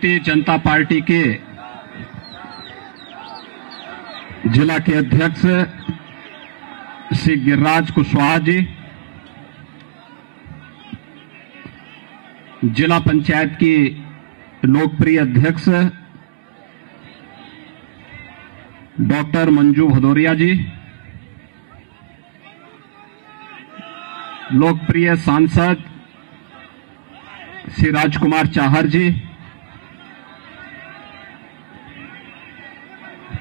Bharatiya Janata party के जिला के अध्यक्ष श्री गिरिराज कुशवाहा जी, जिला पंचायत की लोकप्रिय अध्यक्ष डॉक्टर मंजू भदौरिया जी, लोकप्रिय सांसद श्री राजकुमार चाहर जी,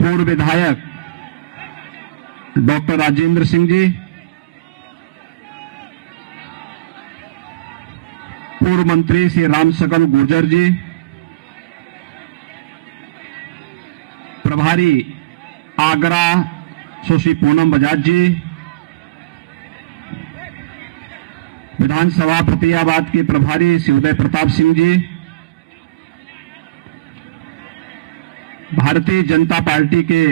पूर्व विधायक डॉक्टर राजेंद्र सिंह जी, पूर्व मंत्री श्री रामसकल गुर्जर जी, प्रभारी आगरा सुश्री पूनम बजाज जी, विधानसभा फतेहाबाद के प्रभारी श्री उदय प्रताप सिंह जी, भारतीय जनता पार्टी के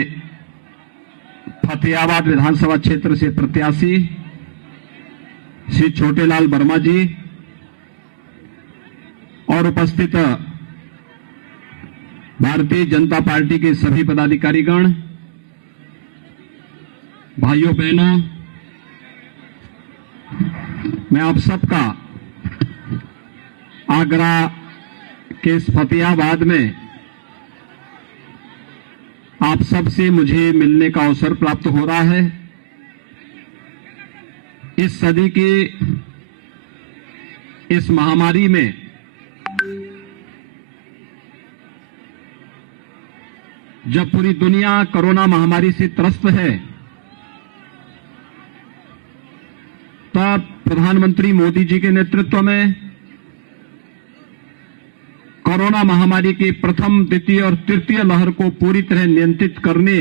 फतेहाबाद विधानसभा क्षेत्र से प्रत्याशी श्री छोटेलाल वर्मा जी और उपस्थित भारतीय जनता पार्टी के सभी पदाधिकारीगण, भाइयों बहनों, मैं आप सबका आगरा के इस फतेहाबाद में आप सबसे मुझे मिलने का अवसर प्राप्त हो रहा है। इस सदी की इस महामारी में जब पूरी दुनिया कोरोना महामारी से त्रस्त है, तब प्रधानमंत्री मोदी जी के नेतृत्व में कोरोना महामारी की प्रथम, द्वितीय और तृतीय लहर को पूरी तरह नियंत्रित करने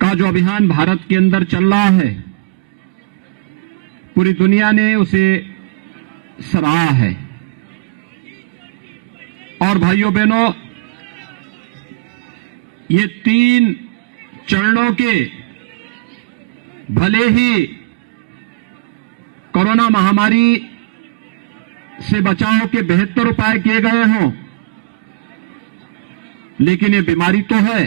का जो अभियान भारत के अंदर चल रहा है, पूरी दुनिया ने उसे सराहा है। और भाइयों बहनों, ये 3 चरणों के भले ही कोरोना महामारी से बचाव के बेहतर उपाय किए गए हों, लेकिन ये बीमारी तो है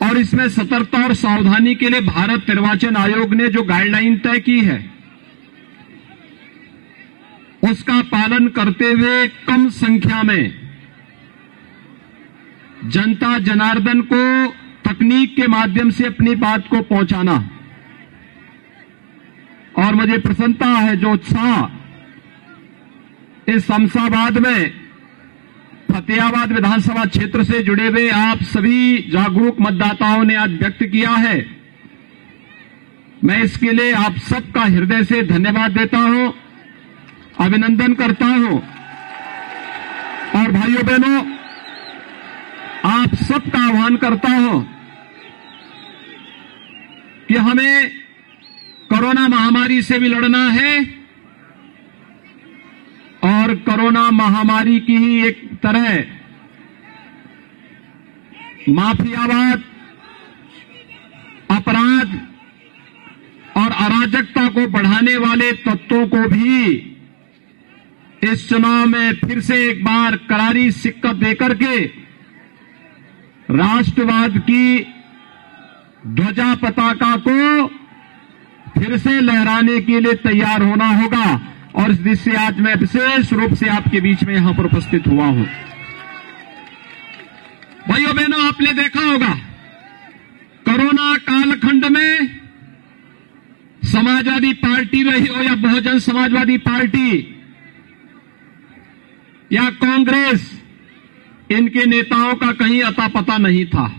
और इसमें सतर्कता और सावधानी के लिए भारत निर्वाचन आयोग ने जो गाइडलाइन तय की है, उसका पालन करते हुए कम संख्या में जनता जनार्दन को तकनीक के माध्यम से अपनी बात को पहुंचाना। और मुझे प्रसन्नता है जो उत्साह इस शमशाबाद में फतेहाबाद विधानसभा क्षेत्र से जुड़े हुए आप सभी जागरूक मतदाताओं ने आज व्यक्त किया है। मैं इसके लिए आप सबका हृदय से धन्यवाद देता हूं, अभिनंदन करता हूं। और भाइयों बहनों, आप सबका आह्वान करता हूं कि हमें कोरोना महामारी से भी लड़ना है और कोरोना महामारी की ही एक तरह माफियावाद, अपराध और अराजकता को बढ़ाने वाले तत्वों को भी इस चुनाव में फिर से एक बार करारी शिकस्त देकर के राष्ट्रवाद की ध्वजा पताका को फिर से लहराने के लिए तैयार होना होगा। और इस दृष्टि से आज मैं विशेष रूप से आपके बीच में यहां पर उपस्थित हुआ हूं। भाइयों बहनों, आपने देखा होगा कोरोना कालखंड में समाजवादी पार्टी रही हो या बहुजन समाजवादी पार्टी या कांग्रेस, इनके नेताओं का कहीं अता पता नहीं था।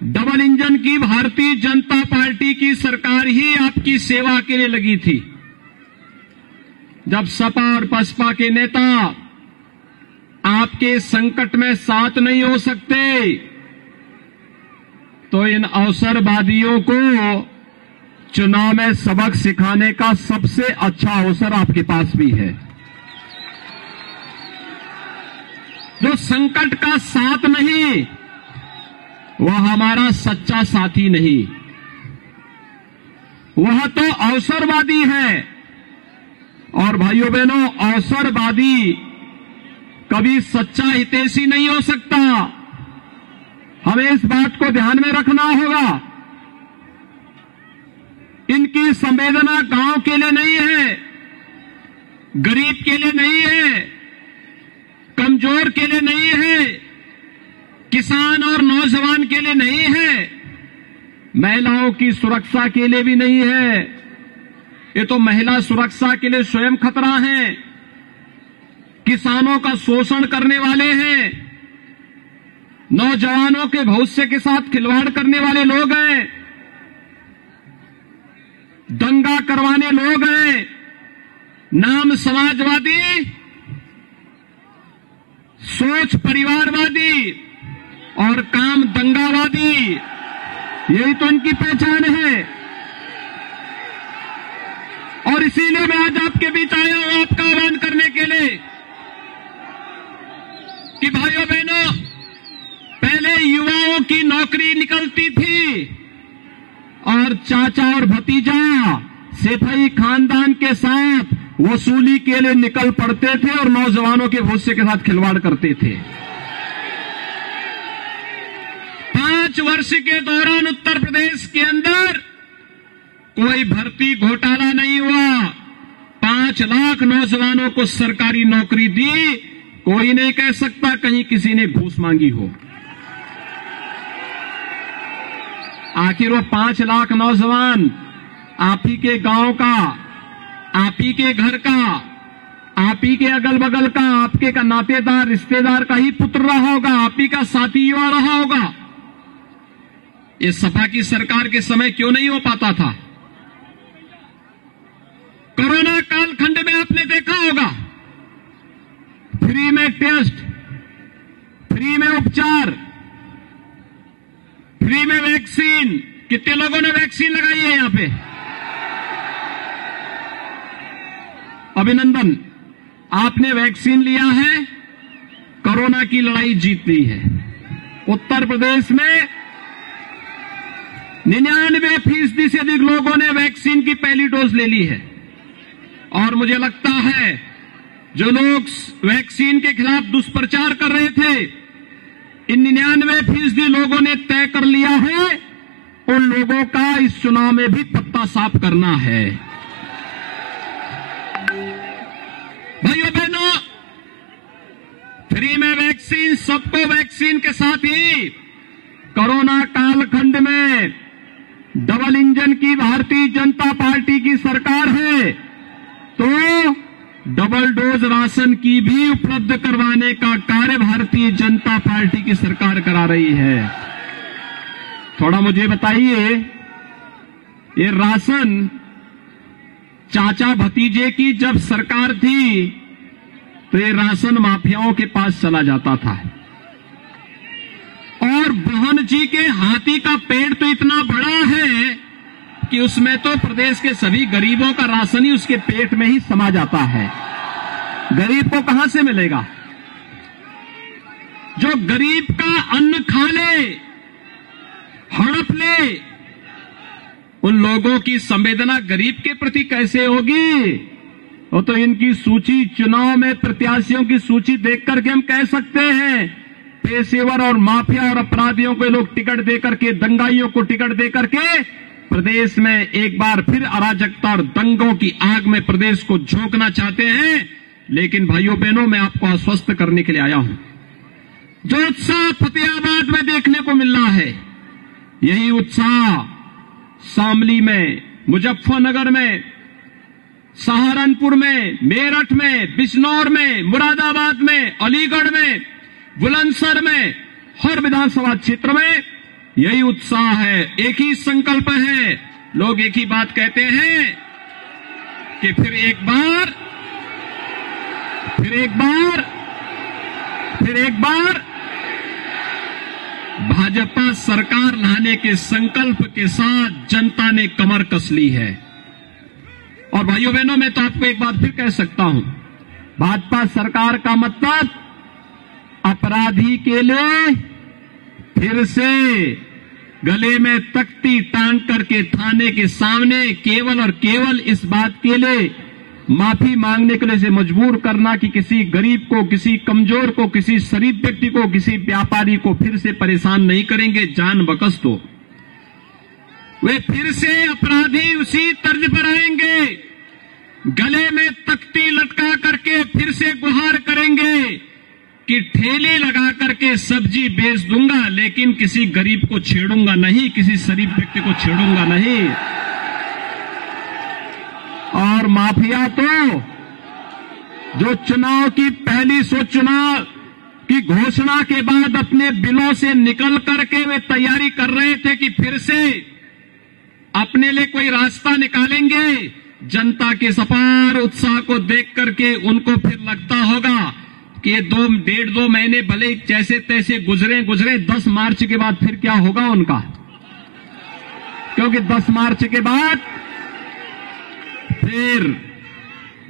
डबल इंजन की भारतीय जनता पार्टी की सरकार ही आपकी सेवा के लिए लगी थी। जब सपा और बसपा के नेता आपके संकट में साथ नहीं हो सकते, तो इन अवसरवादियों को चुनाव में सबक सिखाने का सबसे अच्छा अवसर आपके पास भी है। जो संकट का साथ नहीं, वह हमारा सच्चा साथी नहीं। वह तो अवसरवादी है। और भाइयों बहनों, अवसरवादी कभी सच्चा हितैषी नहीं हो सकता। हमें इस बात को ध्यान में रखना होगा। इनकी संवेदना गांव के लिए नहीं है, गरीब के लिए नहीं है, कमजोर के लिए नहीं है, किसान और नौजवान के लिए नहीं है, महिलाओं की सुरक्षा के लिए भी नहीं है। ये तो महिला सुरक्षा के लिए स्वयं खतरा है, किसानों का शोषण करने वाले हैं, नौजवानों के भविष्य के साथ खिलवाड़ करने वाले लोग हैं, दंगा करवाने लोग हैं। नाम समाजवादी, सोच परिवारवादी और काम दंगावादी, यही तो इनकी पहचान है। और इसीलिए मैं आज आपके बीच आया हूं आपका आह्वान करने के लिए कि भाइयों बहनों, पहले युवाओं की नौकरी निकलती थी और चाचा और भतीजा सेठई खानदान के साथ वसूली के लिए निकल पड़ते थे और नौजवानों के भविष्य के साथ खिलवाड़ करते थे। 5 वर्ष के दौरान उत्तर प्रदेश के अंदर कोई भर्ती घोटाला नहीं हुआ। 5 लाख नौजवानों को सरकारी नौकरी दी। कोई नहीं कह सकता कहीं किसी ने घूस मांगी हो। आखिर वो 5 लाख नौजवान आप ही के गांव का, आप ही के घर का, आप ही के अगल बगल का, आपके का नातेदार रिश्तेदार का ही पुत्र रहा होगा, आप ही का साथी युवा रहा होगा। ये सपा की सरकार के समय क्यों नहीं हो पाता था? कोरोना कालखंड में आपने देखा होगा, फ्री में टेस्ट, फ्री में उपचार, फ्री में वैक्सीन। कितने लोगों ने वैक्सीन लगाई है यहां पे? अभिनंदन, आपने वैक्सीन लिया है, कोरोना की लड़ाई जीत ली है। उत्तर प्रदेश में 99% से अधिक लोगों ने वैक्सीन की पहली डोज ले ली है। और मुझे लगता है जो लोग वैक्सीन के खिलाफ दुष्प्रचार कर रहे थे, इन 99% लोगों ने तय कर लिया है उन लोगों का इस चुनाव में भी पत्ता साफ करना है। भाइयों बहनों, फ्री में वैक्सीन, सबको वैक्सीन के साथ ही कोरोना कालखंड में डबल इंजन की भारतीय जनता पार्टी की सरकार है, तो डबल डोज राशन की भी उपलब्ध करवाने का कार्य भारतीय जनता पार्टी की सरकार करा रही है। थोड़ा मुझे बताइए, ये राशन चाचा भतीजे की जब सरकार थी तो ये राशन माफियाओं के पास चला जाता था। और बहन जी के हाथी का पेड़ तो इतना बड़ा है कि उसमें तो प्रदेश के सभी गरीबों का राशन ही उसके पेट में ही समा जाता है। गरीब को कहां से मिलेगा? जो गरीब का अन्न खा ले, हड़प ले, उन लोगों की संवेदना गरीब के प्रति कैसे होगी? वो तो इनकी सूची, चुनाव में प्रत्याशियों की सूची देख करके हम कह सकते हैं, पेशेवर और माफिया और अपराधियों को लोग टिकट देकर के, दंगाइयों को टिकट देकर के प्रदेश में एक बार फिर अराजकता और दंगों की आग में प्रदेश को झोंकना चाहते हैं। लेकिन भाइयों बहनों, मैं आपको आश्वस्त करने के लिए आया हूं, जो उत्साह फतेहाबाद में देखने को मिल रहा है, यही उत्साह शामली में, मुजफ्फरनगर में, सहारनपुर में, मेरठ में, बिजनौर में, मुरादाबाद में, अलीगढ़ में, बुलंदशहर में, हर विधानसभा क्षेत्र में यही उत्साह है। एक ही संकल्प है। लोग एक ही बात कहते हैं कि फिर एक बार भाजपा सरकार लाने के संकल्प के साथ जनता ने कमर कस ली है। और भाइयों बहनों, मैं तो आपको एक बात फिर कह सकता हूं, भाजपा सरकार का मतलब अपराधी के लिए फिर से गले में तख्ती टांग करके थाने के सामने केवल और केवल इस बात के लिए माफी मांगने के लिए से मजबूर करना कि किसी गरीब को, किसी कमजोर को, किसी शरीफ व्यक्ति को, किसी व्यापारी को फिर से परेशान नहीं करेंगे। जान बकस तो वे फिर से अपराधी उसी तर्ज पर आएंगे, गले में तख्ती लटका करके फिर से गुहार करेंगे कि ठेले लगा करके सब्जी बेच दूंगा, लेकिन किसी गरीब को छेड़ूंगा नहीं, किसी शरीफ व्यक्ति को छेड़ूंगा नहीं। और माफिया तो जो चुनाव की पहली चुनाव की घोषणा के बाद अपने बिलों से निकल करके वे तैयारी कर रहे थे कि फिर से अपने लिए कोई रास्ता निकालेंगे, जनता के अपार उत्साह को देख करके उनको फिर लगता होगा कि ये 1.5-2 महीने भले जैसे तैसे गुजरे 10 मार्च के बाद फिर क्या होगा उनका, क्योंकि 10 मार्च के बाद फिर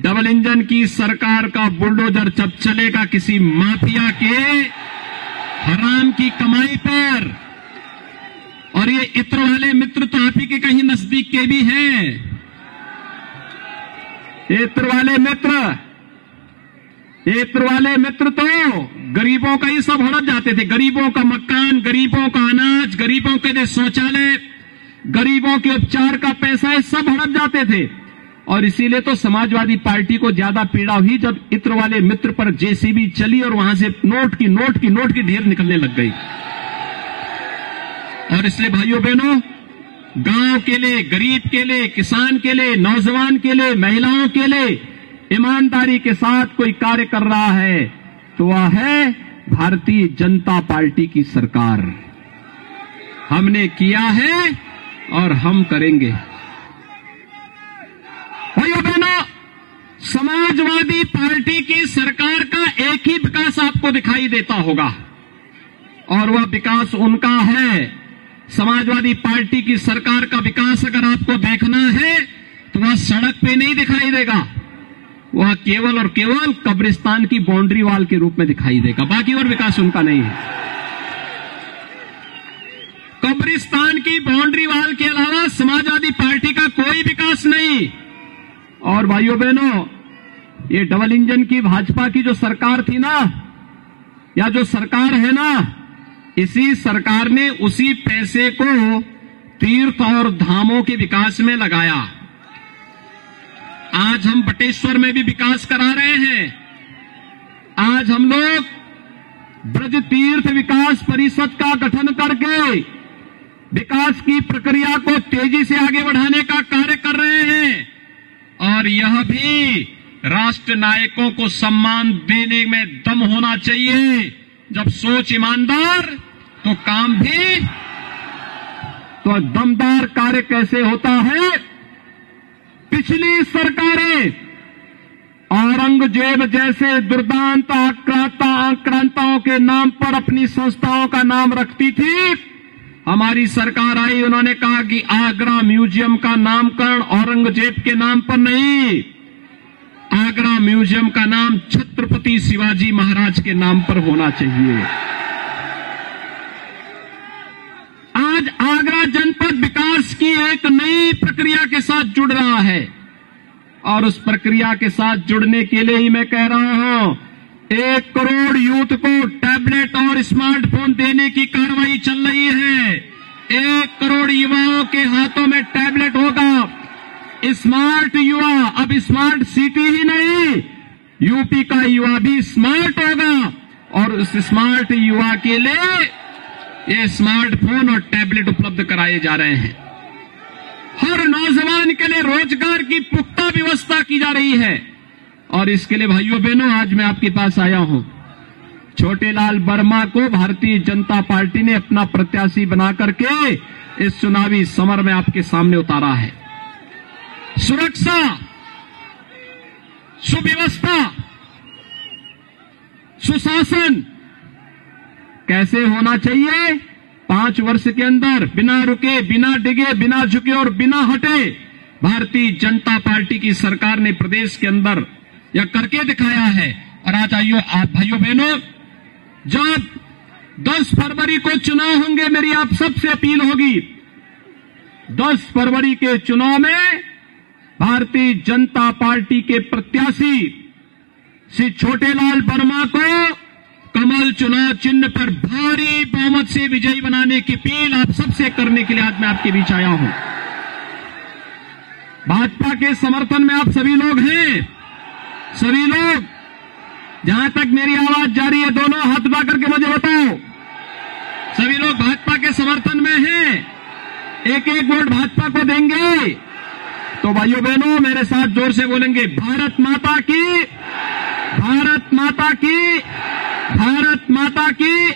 डबल इंजन की सरकार का बुलडोजर जब चलेगा किसी माफिया के हराम की कमाई पर। और ये इत्र वाले मित्र तो आप ही के कहीं नजदीक के भी हैं। इत्र वाले मित्र तो गरीबों का ही सब हड़प जाते थे, गरीबों का मकान, गरीबों का अनाज, गरीबों के लिए शौचालय, गरीबों के उपचार का पैसा, ये सब हड़प जाते थे। और इसीलिए तो समाजवादी पार्टी को ज्यादा पीड़ा हुई जब इत्र वाले मित्र पर जेसीबी चली और वहां से नोट की ढेर निकलने लग गई। और इसलिए भाइयों बहनों, गांव के लिए, गरीब के लिए, किसान के लिए, नौजवान के लिए, महिलाओं के लिए ईमानदारी के साथ कोई कार्य कर रहा है तो वह है भारतीय जनता पार्टी की सरकार। हमने किया है और हम करेंगे। भाइयों बहनों, समाजवादी पार्टी की सरकार का एक ही विकास आपको दिखाई देता होगा और वह विकास उनका है। समाजवादी पार्टी की सरकार का विकास अगर आपको देखना है तो वह सड़क पे नहीं दिखाई देगा, वह केवल और केवल कब्रिस्तान की बाउंड्री वॉल के रूप में दिखाई देगा, बाकी और विकास उनका नहीं है। कब्रिस्तान की बाउंड्री वॉल के अलावा समाजवादी पार्टी का कोई विकास नहीं। और भाइयों बहनों, ये डबल इंजन की भाजपा की जो सरकार थी ना, या जो सरकार है ना, इसी सरकार ने उसी पैसे को तीर्थ और धामों के विकास में लगाया। आज हम बटेश्वर में भी विकास करा रहे हैं। आज हम लोग ब्रज तीर्थ विकास परिषद का गठन करके विकास की प्रक्रिया को तेजी से आगे बढ़ाने का कार्य कर रहे हैं। और यह भी राष्ट्र नायकों को सम्मान देने में दम होना चाहिए। जब सोच ईमानदार तो काम भी। तो दमदार कार्य कैसे होता है? पिछली सरकारें औरंगजेब जैसे दुर्दांत आक्रांताओं के नाम पर अपनी संस्थाओं का नाम रखती थी। हमारी सरकार आई, उन्होंने कहा कि आगरा म्यूजियम का नामकरण औरंगजेब के नाम पर नहीं, आगरा म्यूजियम का नाम छत्रपति शिवाजी महाराज के नाम पर होना चाहिए। आज आगरा जनपद विकास की एक नई प्रक्रिया के साथ जुड़ रहा है और उस प्रक्रिया के साथ जुड़ने के लिए ही मैं कह रहा हूं, 1 करोड़ यूथ को टैबलेट और स्मार्टफोन देने की कार्रवाई चल रही है। 1 करोड़ युवाओं के हाथों में टैबलेट होगा। स्मार्ट युवा, अब स्मार्ट सिटी ही नहीं, यूपी का युवा भी स्मार्ट होगा और उस स्मार्ट युवा के लिए ये स्मार्टफोन और टैबलेट उपलब्ध कराए जा रहे हैं। हर नौजवान के लिए रोजगार की पुख्ता व्यवस्था की जा रही है। और इसके लिए भाइयों बहनों, आज मैं आपके पास आया हूं। छोटेलाल वर्मा को भारतीय जनता पार्टी ने अपना प्रत्याशी बना करके इस चुनावी समर में आपके सामने उतारा है। सुरक्षा, सुव्यवस्था, सुशासन कैसे होना चाहिए? 5 वर्ष के अंदर बिना रुके, बिना डिगे, बिना झुके और बिना हटे भारतीय जनता पार्टी की सरकार ने प्रदेश के अंदर यह करके दिखाया है। और आज आइयो आप भाइयों बहनों, जब 10 फरवरी को चुनाव होंगे। मेरी आप सबसे अपील होगी, 10 फरवरी के चुनाव में भारतीय जनता पार्टी के प्रत्याशी श्री छोटेलाल वर्मा को कमल चुनाव चिन्ह पर भारी बहुमत से विजयी बनाने की अपील आप सबसे करने के लिए आज मैं आपके बीच आया हूं। भाजपा के समर्थन में आप सभी लोग हैं। सभी लोग, जहां तक मेरी आवाज जा रही है, दोनों हाथ उठा करके मुझे बताओ, सभी लोग भाजपा के समर्थन में हैं, एक एक वोट भाजपा को देंगे? तो भाइयों बहनों मेरे साथ जोर से बोलेंगे, भारत माता की, भारत माता की, भारत माता की।